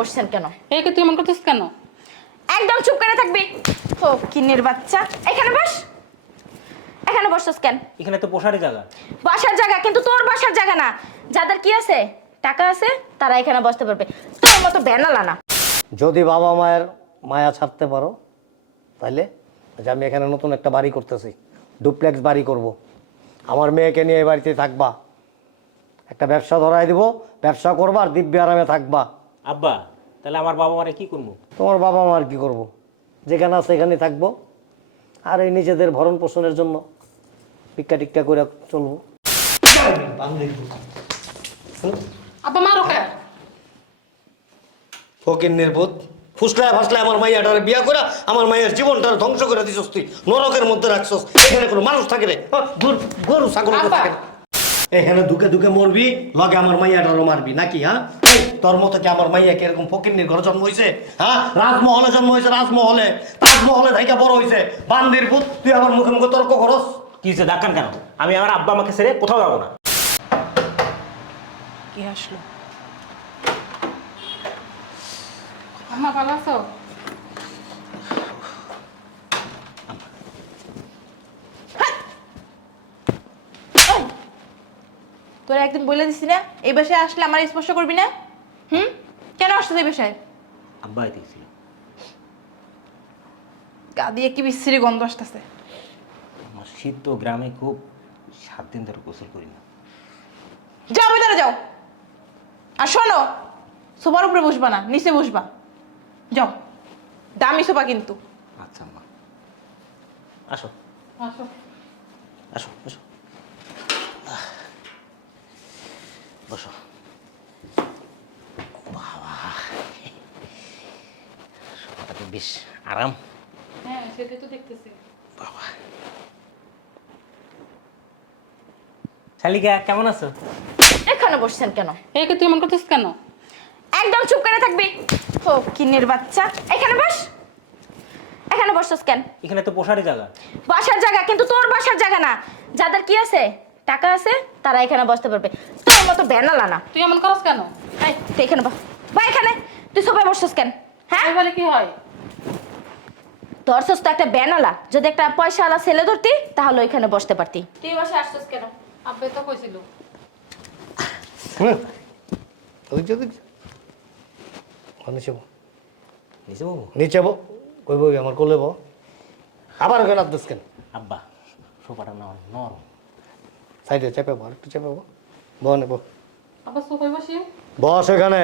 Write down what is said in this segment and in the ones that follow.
বসছেন কেন? এই তুই এমন করতেছিস কেন? একদম চুপ করে থাকবি। ও কিন্নির বাচ্চা। এখানে বস। এখানে বসছস কেন? এখানে তো বসারই জায়গা। বাসার জায়গা কিন্তু তোর বাসার জায়গা না। যাদের কি আছে টাকা আছে তারা এখানে বসতে পারবে। তোর মতো বেনালা না। যদি বাবা মায়ের মায়া ছাড়তে পারো তাহলে যে আমি এখানে নতুন একটা বাড়ি করতেছি। ডুপ্লেক্স বাড়ি করব। আমার মেয়েকে নিয়ে এই বাড়িতে থাকবা। একটা ব্যবসা ধরাই দিব ব্যবসা করবা আর দিব্য আরামে থাকবা। আব্বা তাহলে আমার বাবা মারে কি করব? তোমার বাবা মা আর কি করব? যেখানে আছে এখানে থাকব। আর এই নিজেদের ভরণ পোষণের জন্য ভিক্ষা টিক্কা করে চলবো। আব্বা ফকির নির্বোধ ফুসলায় ফাসলায় আমার মাইয়াটারে বিয়া করে আমার মায়ের জীবনটা ধ্বংস করে দিছস তুই। নরকের মধ্যে রাখছস এখানে কোনো মানুষ থাকে রে। গরু- গরু ছাগল থাকে? না। এখানে দুকে দুকে মরবি লগে আমার মাইয়াটারও মারবি। নাকি হ্যাঁ? তোর মতো কি আমার মাইয়া কি এরকম ফকির ঘরে জন্ম হয়েছে হ্যাঁ? রাজমহলে জন্ম হয়েছে রাজমহলে। তাজমহলে থাইকা বড় হয়েছে বান্দির পুত তুই আমার মুখে মুখে তর্ক করস। কি হচ্ছে ডাক্তার কেন? আমি আমার আব্বা আমাকে ছেড়ে কোথাও যাব না। কি আসলো আম্মা ভালো আছো? তোরা একদিন বলে দিছি না এই বাসায় আসলে আমার স্পর্শ করবি না? হুম? কেন আসছিস এই বাসায়? আব্বা এতে ছিল। গা দিয়ে কি বিশ্রী গন্ধ আসতেছে। আমার শীত তো গ্রামে খুব সাত দিন ধরে গোসল করি না। যাও ভেতরে যাও। আর শোনো সোফার উপরে বসবা না নিচে বসবা। যাও। দামি সোফা কিন্তু। আচ্ছা আসো। আসো। আসো আসো আহ। বসো। বাবা। সোফাটা তো বেশ আরাম। হ্যাঁ সেটাই তো দেখতেছি। বাবা। শালিকা কেমন আছো? এখানে বসছেন কেন? এই তুই এমন করতেছিস কেন? একদম চুপ করে থাকবি। ও কিন্নির বাচ্চা। এখানে বস। এখানে বসছস কেন? এখানে তো বসারই জায়গা। বাসার জায়গা কিন্তু তোর বাসার জায়গা না। যাদের কি আছে? টাকা আছে তারা এখানে বসতে পারবে। তোর মতো বেনালা না। তুই এমন করস কেন? এই, তুই এখানে বা বা এখানে। তুই সবাই বসছস কেন? হ্যাঁ? এই বলে কি হয়? ধরছস তো একটা বেনালা যদি একটা পয়সাওয়ালা ছেলে ধরতি তাহলে ওইখানে বসতে পারতি। তুই বসে আসছস কেন? আব্বে তো কইছিল। হুম। ওই নিচে বো। নিচে বাবু নিচে বো। কই আমার কোলে বো। আবার কেন আব্দুস কেন? আব্বা সোফাটা না নরম। সাইডে চেপে বো একটু চেপে বো বনে বো আব্বা সোফায় বসি। বস এখানে।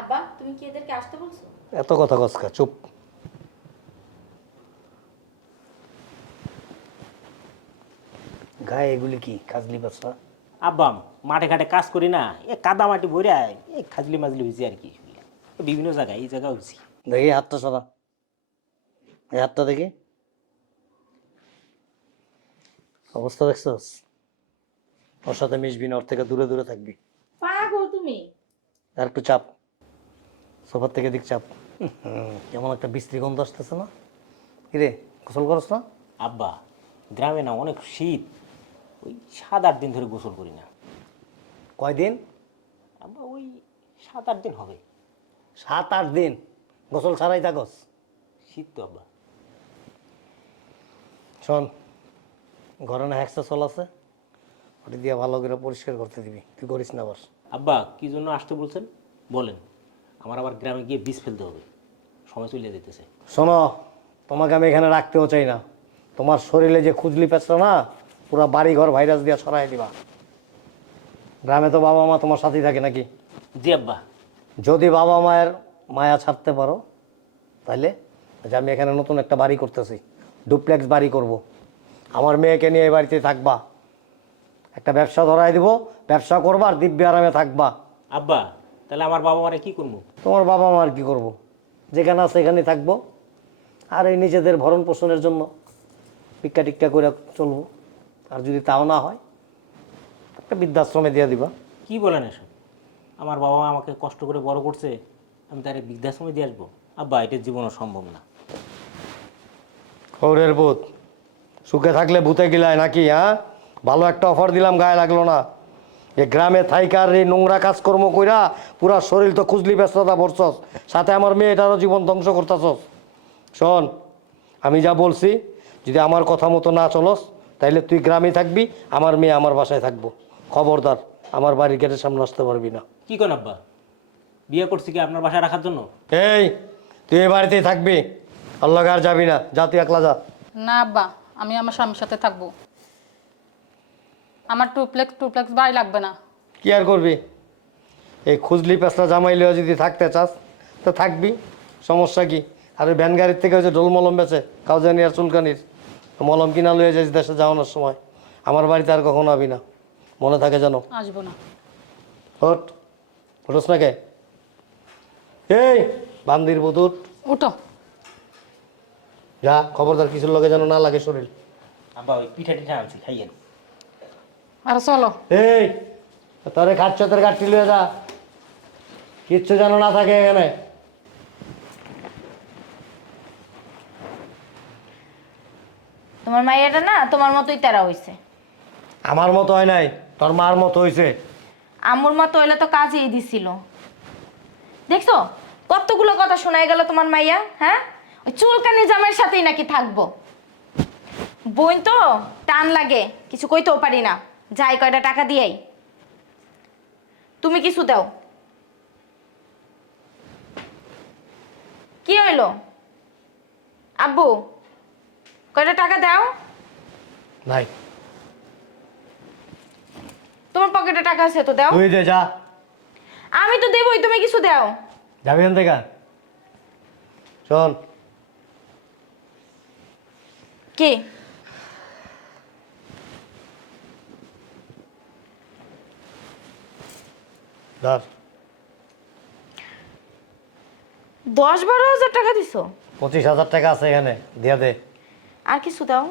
আব্বা তুমি কি এদেরকে আসতে বলছো? এত কথা কসকা চুপ। গায়ে এগুলি কি কাজলি বাচ্চা? আব্বা মাঠে ঘাটে কাজ করি না এ কাদা মাটি ভরে এ খাজলি মাজলি হয়েছে আর কি। বিভিন্ন জায়গায় এই জায়গা হয়েছি দেখি হাতটা সরা। এই হাতটা দেখি। অবস্থা দেখছস ওর সাথে মিশবি না ওর থেকে দূরে দূরে থাকবি। পাগল তুমি। আর একটু চাপ। সোফার থেকে দিক চাপ। হুম, কেমন একটা বিশ্রী গন্ধ আসতেছে না? কিরে গোসল করস না? আব্বা গ্রামে না অনেক শীত। ওই সাত আট দিন ধরে গোসল করি না। কয়দিন? আব্বা ওই সাত আট দিন হবে। সাত আট দিন? গোসল ছাড়াই থাকস? শীত তো আব্বা। শোন ঘরে না হ্যাক্সা চল আছে? ওটি দিয়ে ভালো করে পরিষ্কার করতে দিবি। তুই করিস না আবার। আব্বা কি জন্য আসতে বলছেন? বলেন। আমার আবার গ্রামে গিয়ে বীজ ফেলতে হবে। সময় চলে যেতেছে শোনো তোমাকে আমি এখানে রাখতেও চাই না। তোমার শরীরে যে খুজলি পেঁচটা না পুরো বাড়ি ঘর ভাইরাস দিয়ে ছড়াই দিবা। গ্রামে তো বাবা মা তোমার সাথেই থাকে নাকি? জি আব্বা। যদি বাবা মায়ের মায়া ছাড়তে পারো তাহলে যে আমি এখানে নতুন একটা বাড়ি করতেছি ডুপ্লেক্স বাড়ি করব। আমার মেয়েকে নিয়ে এই বাড়িতে থাকবা। একটা ব্যবসা ধরাই দিব ব্যবসা করবা আর দিব্য আরামে থাকবা। আব্বা তাহলে আমার বাবা মারে কি করব? তোমার বাবা মা আর কি করব? যেখানে আছে এখানে থাকব। আর এই নিজেদের ভরণ পোষণের জন্য ভিক্ষা টিক্কা করে চলবো। আর যদি তাও না হয় একটা বৃদ্ধাশ্রমে দিয়ে দিবা। কি বলেন এসব? আমার বাবা মা আমাকে কষ্ট করে বড় করছে আমি তার বৃদ্ধাশ্রমে দিয়ে আসব। আব্বা এটা জীবনও সম্ভব না। খবরের ভূত সুখে থাকলে ভূতে গিলায় নাকি হ্যাঁ? ভালো একটা অফার দিলাম গায়ে লাগল না। এ গ্রামে থাইকার এই নোংরা কাজকর্ম কইরা পুরা শরীর তো খুজলি ব্যস্ততা পড়ছস সাথে আমার মেয়েটারও জীবন ধ্বংস করতেছস। শোন আমি যা বলছি যদি আমার কথা মতো না চলস তাইলে তুই গ্রামে থাকবি আমার মেয়ে আমার বাসায় থাকব। খবরদার আমার বাড়ির গেটের সামনে আসতে পারবি না। কি কোন আব্বা? বিয়ে করছি কি আপনার বাসায় রাখার জন্য? এই তুই এ বাড়িতেই থাকবি। আল্লাহ আর যাবি না? যা তুই একলা যা। না আব্বা আমি আমার স্বামীর সাথে থাকব। আমার টুপ্লেক্স টুপ্লেক্স বাড়ি লাগবে না। কি আর করবি? এই খুজলি পেঁচলা জামাই লিয়া যদি থাকতে চাস তো থাকবি। সমস্যা কি? আর ওই ভ্যান গাড়ির থেকে ওই যে ডোল মলম বেচে কাউজানি আর চুলকানির। মলম কিনা লয়ে যাইস দেশে যাওয়ানোর সময়। আমার বাড়িতে আর কখনো আবি না। মনে থাকে জানো আসব না। হট হটস না কে? এই বান্দির বুতুর উঠো যা খবরদার কিছুর লগে যেন না লাগে শরীর। আব্বা ওই পিঠা টিঠা আনছি খাইয়েন। আর চলো। এই তোরে খাচ্ছ তোর কাটটি লয়ে যা। কিচ্ছু যেন না থাকে এখানে। তোমার মাইয়াটা না তোমার মতোই তেরা হইছে। আমার মতো হয় নাই তোর মার মতো হয়েছে আমুর মতো হইলে তো কাজেই দিছিল। দেখছ? কতগুলো কথা শোনাই গেল তোমার মাইয়া হ্যাঁ? ওই চুলকানি জামাইয়ের সাথেই নাকি থাকব। বোন তো টান লাগে কিছু কইতেও পারি না। যাই কয়টা টাকা দিয়েই। তুমি কিছু দাও। কি হইল? আব্বু? কয়টা টাকা দাও? নাই। তোমার পকেটে টাকা আছে তো দাও। তুই দে যা। আমি তো দেবই তুমি কিছু দাও। যাবি এখান থেকে? শোন। কি? ধর। দশ বারো হাজার টাকা দিছো? পঁচিশ হাজার টাকা আছে এখানে দিয়া দে। আর কিছু দাও।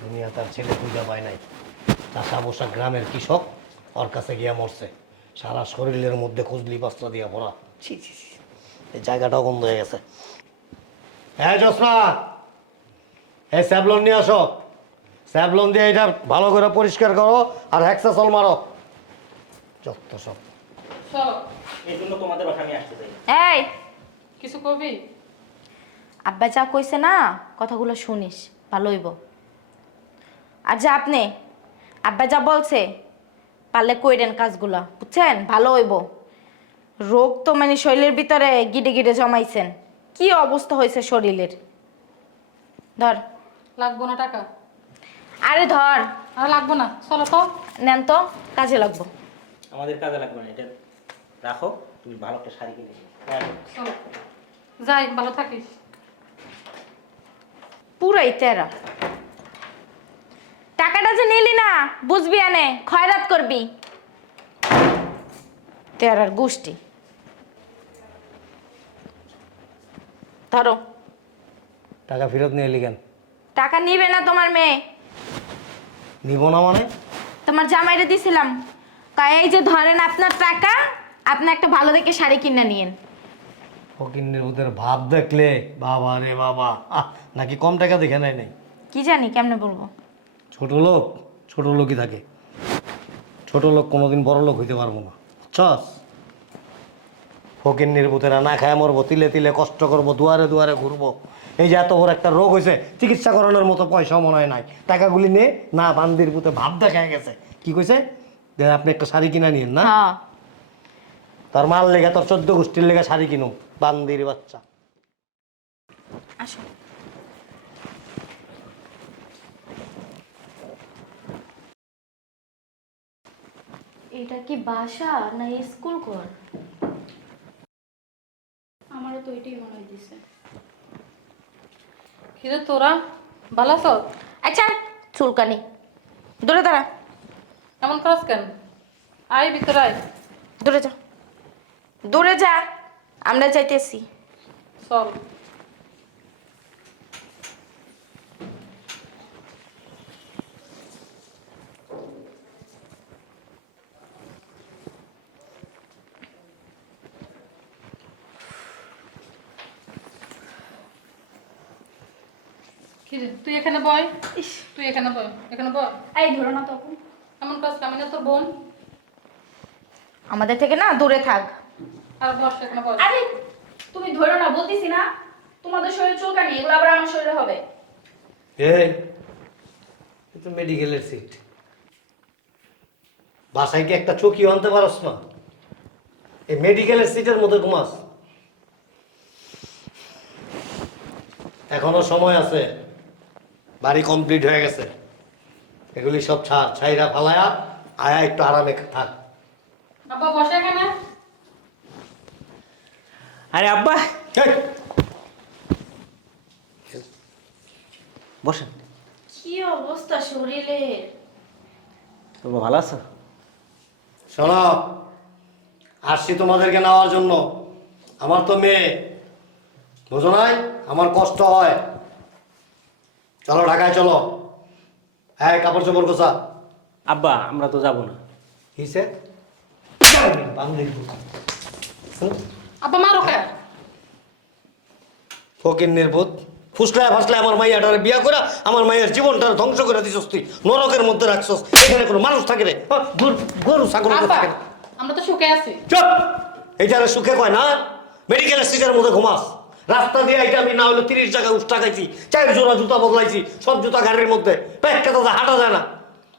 দুনিয়া তার ছেলে পূজা পায় নাই। চাষা বসা গ্রামের কৃষক ওর কাছে গিয়া মরছে। সারা শরীরের মধ্যে খুজলি পাস্তা দিয়া ভরা। ছি ছি ছি এই জায়গাটাও বন্ধ হয়ে গেছে। হ্যাঁ জোসনা এই স্যাবলন নিয়ে আসো। স্যাবলন দিয়ে এটা ভালো করে পরিষ্কার করো আর হ্যাক্সাসল মারো। যত সব। চলো এই জন্য তোমাদের বাসা আমি আসতে চাই। এই! কিছু কবি? আব্বা যা কইছে না কথাগুলো শুনিস ভালো হইব আর যা আপনি? আব্বা যা বলছে পারলে কইরেন কাজগুলা? বুঝছেন? ভালো হইব। রোগ তো মানে শরীরের ভিতরে গিডে গিডে জমাইছেন। কি অবস্থা হয়েছে শরীরের? ধর। লাগবো না টাকা? আরে ধর। আর লাগবো না চলো তো। নেন তো কাজে লাগবো। আমাদের কাজে লাগবে না এটা রাখো তুমি ভালো একটা শাড়ি কিনে। হ্যাঁ, যাই ভালো থাকিস। পুরাই তেরা টাকাটা যে নিলি না বুঝবি আনে খয়রাত করবি। তেরার গোষ্ঠী। ধরো। টাকা ফেরত নিয়ে এলি কেন? টাকা নিবে না তোমার মেয়ে। নিব না মানে? তোমার জামাইরে দিছিলাম। কা এই যে ধরেন আপনার টাকা আপনি একটা ভালো দেখে শাড়ি কিনে নিয়েন। ফকিন্নের ওদের ভাব দেখলে বাবা রে বাবা আহ, নাকি কম টাকা দেখে নেয় নাই? কি জানি কেমনে বলব? ছোট লোক ছোট লোকই থাকে। ছোট লোক কোনোদিন বড় লোক হইতে পারব না। বুঝছস? ফকির নির্বুতেরা না খায় মরবো তিলে তিলে কষ্ট করব দুয়ারে দুয়ারে ঘুরবো। এই যে এত বড় একটা রোগ হয়েছে চিকিৎসা করানোর মতো পয়সা মনে হয় নাই। টাকাগুলি নে না বান্দির পুতে ভাব দেখায় গেছে। কি কইছে? যে আপনি একটা শাড়ি কিনা নিন না? হ্যাঁ। তার মাল লেগে তোর চোদ্দ গোষ্ঠীর লেগে শাড়ি কিনুম বান্দির বাচ্চা। আসো। এটা কি বাসা না স্কুল ঘর? আমারও তো এটাই মনে হয় দিছে কিরে তোরা? ভালো আছো আচ্ছা চুলকানি। দূরে দাঁড়া। এমন করস কেন? আয় ভিতরে আয়। দূরে যা। দূরে যা আমরা যাইতেছি। চল। তুই এখানে বয় ইস। তুই এখানে বয় এখানে বয় এই ধরো না তখন। এমন কাজ কামে না তোর বোন? আমাদের থেকে না দূরে থাক। আর তুমি ধরো না বলতেছি না তোমাদের শরীরে চুলকানি এগুলো আবার আমার শরীরে হবে। এই তো মেডিকেলের সিট বাসায় কি একটা চকিও আনতে পারস না? এই মেডিকেলের সিটের মধ্যে ঘুমাস। এখনও সময় আছে। বাড়ি কমপ্লিট হয়ে গেছে। এগুলি সব ছাড় ছাইরা ফালায়া আয়া একটু আরামে থাক। আব্বা বসে এখানে। আরে আব্বা। এই, বসেন। কি অবস্থা শরীরের তোমরা ভালো আছো? শোনো আসছি তোমাদেরকে নেওয়ার জন্য। আমার তো মেয়ে। বোঝো নাই? আমার কষ্ট হয়। চলো ঢাকায় চলো। হ্যাঁ কাপড় চোপড় কোসা আব্বা আমরা তো যাব না। হিসে আব্বা মারো কে? ফকির নির্বোধ ফুসলায় ফাসলায় আমার মাইয়াটারে বিয়া করে আমার মাইয়ের জীবনটা ধ্বংস করে দিছস তুই নরকের মধ্যে রাখছস এখানে কোনো মানুষ থাকে রে। হ, গরু- গরু ছাগল আব্বা থাকে? না আমরা তো সুখে আছি। চুপ! এইটারে সুখে কয় না? মেডিকেলের সিটের মধ্যে ঘুমাস। রাস্তা দিয়ে এটা আমি না হলে তিরিশ টাকা উষ্টা খাইছি চার জোড়া জুতা বদলাইছি সব জুতা গাড়ির মধ্যে। পেটটা তো হাঁটা যায় না।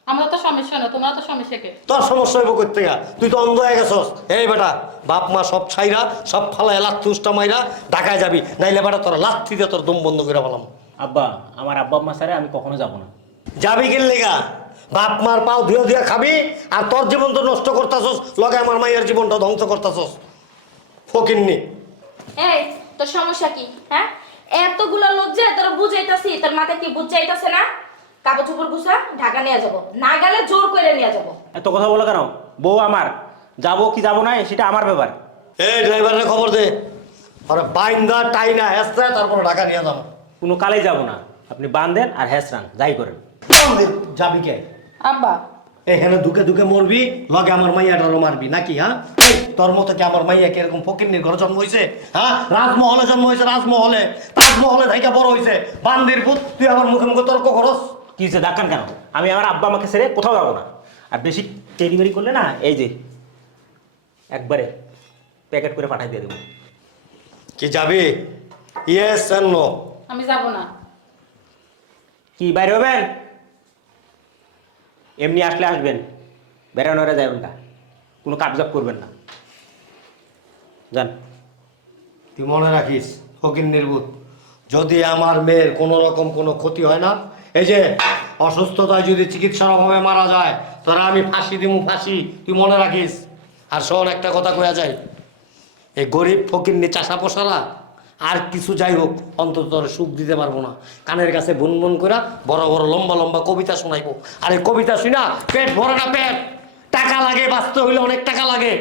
আমরা তো সমস্যা না তোমরা তো সমস্যা কে? তোর সমস্যা হইব করতে গা তুই তো অন্ধ হয়ে গেছস। এই বেটা বাপ মা সব ছাইরা সব ফালায় লাথি উষ্টা মাইরা ঢাকায় যাবি। নাইলে বেটা তোর লাথি দিয়ে তোর দম বন্ধ করে ফেলাম। আব্বা আমার আব্বা আম্মা স্যারে আমি কখনো যাব না। যাবি কিনলে গা বাপ মার পাও ধুয়ে ধুয়ে খাবি আর তোর জীবন তো নষ্ট করতাছস লগে আমার মাইয়ের জীবনটা ধ্বংস করতাছস। ফকিন্নি। এই তোর সমস্যা কি হ্যাঁ? এতগুলো লজ্জা তোরা বুঝাইতাছি তোর মাথায় কি বুঝাইতাছে না? চোপড় গুছা ঢাকা নিয়ে যাব। না গেলে জোর করে নিয়ে যাব। এত কথা বলো কেন? বউ আমার। যাব কি যাব না সেটা আমার ব্যাপার। এই ড্রাইভারের খবর দে। আরে বাইন্দা টাইনা হেসতে তারপর ঢাকা নিয়ে যাব। কোনো কালেই যাব না। আপনি বান্ধেন আর হ্যাসরান যাই করেন। যাবি কে? আব্বা। এখানে দুকে দুকে মরবি লগে আমার মাইয়াটারও মারবি নাকি হ্যাঁ? তোর মতো কি আমার মাইয়া কি এরকম ফকিন্নির ঘরে জন্ম হয়েছে হ্যাঁ? রাজমহলে জন্ম হয়েছে রাজমহলে। তাজমহলে থাইকা বড় হয়েছে বান্দির পুত তুই আমার মুখে মুখে তর্ক করস। কি হচ্ছে ডাক্তার কেন? আমি আমার আব্বা আমাকে ছেড়ে কোথাও যাব না। আর বেশি ডেলিভারি করলে না এই যে একবারে প্যাকেট করে পাঠাই দিয়ে দেবো। কি যাবি? ইয়েস এন্ড নো আমি যাব না। কি বাইরে হবেন? এমনি আসলে আসবেন। বেড়ানোরা যাবেন না। কোনো কাবজাব করবেন না। যান। তুই মনে রাখিস ফকির নির্বুত যদি আমার মেয়ের কোনো রকম কোনো ক্ষতি হয় না এই যে অসুস্থতায় যদি চিকিৎসার অভাবে মারা যায় তারা আমি ফাঁসি দিমু ফাঁসি। তুই মনে রাখিস? আর শোন একটা কথা কয়া যায় এই গরিব ফকির নিয়ে চাষা পোষারা আর কিছু যাই হোক অন্তত সুখ দিতে পারব না। কানের কাছে বুন বুন করে বড় বড় লম্বা লম্বা কবিতা শোনাইবো। আর এই কবিতা শুনা পেট ভরে না পেট। টাকা লাগে বাঁচতে হইলে অনেক টাকা লাগে।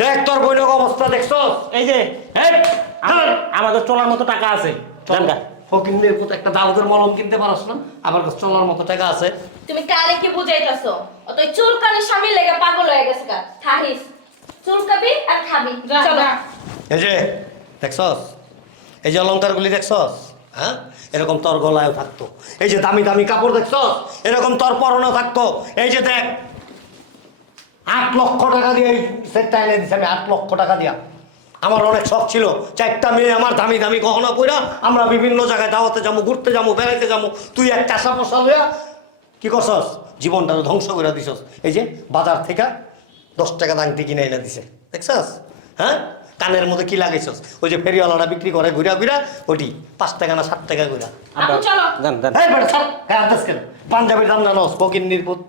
দেখ তোর বৈনক অবস্থা দেখছস? এই যে আমাদের চলার মতো টাকা আছে। পুত একটা দাউদের মলম কিনতে পারস না? আমার কাছে চলার মতো টাকা আছে। তুমি কারে কি বুঝাইতাছো? তুই চুলকানি স্বামী লেগে পাগল হয়ে গেছে গা। থাহিস চুলকাবি আর খাবি। চলো। এই যে দেখছস? এই যে অলঙ্কারগুলি দেখছস? হ্যাঁ? এরকম তোর গলায়ও থাকতো। এই যে দামি দামি কাপড় দেখছস? এরকম তোর পরনেও থাকতো। এই যে দেখ আট লক্ষ টাকা দিয়ে এই সেটটা এনে দিছে আমি আট লক্ষ টাকা দিয়া। আমার অনেক শখ ছিল। চারটা মেয়ে আমার দামি দামি গহনা পইরা আমরা বিভিন্ন জায়গায় দাওয়াতে যাব ঘুরতে যাব বেড়াইতে যাব। তুই এক চাষা পশা লইয়া কি করছস? জীবনটা ধ্বংস করে দিছস। এই যে বাজার থেকে দশ টাকা দাংটি কিনে এনে দিছে। দেখছস? হ্যাঁ? কানের মধ্যে কি লাগাইছস? ওই যে ফেরিওয়ালারা বিক্রি করে ঘুরা ঘুরা ওটি পাঁচ টাকা না সাত টাকা ঘুরা। হ্যাঁ পাঞ্জাবির দাম জানোস ফকির নির্বোধ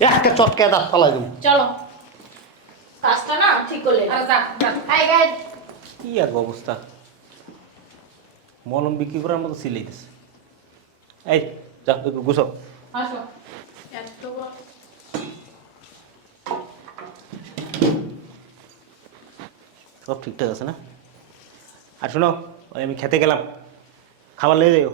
একটা চটকায় দাঁত ফালাই দেবো চলো। কাজটা না ঠিক করলে আরে যা যা। হাই গাইস কি এক অবস্থা? মলম বিক্রি করার মতো সিলাইতেছে এই যা একটু গুছো আসো। এত সব ঠিকঠাক আছে না? আর শোনো ওই আমি খেতে গেলাম। খাবার লেগে যাইও।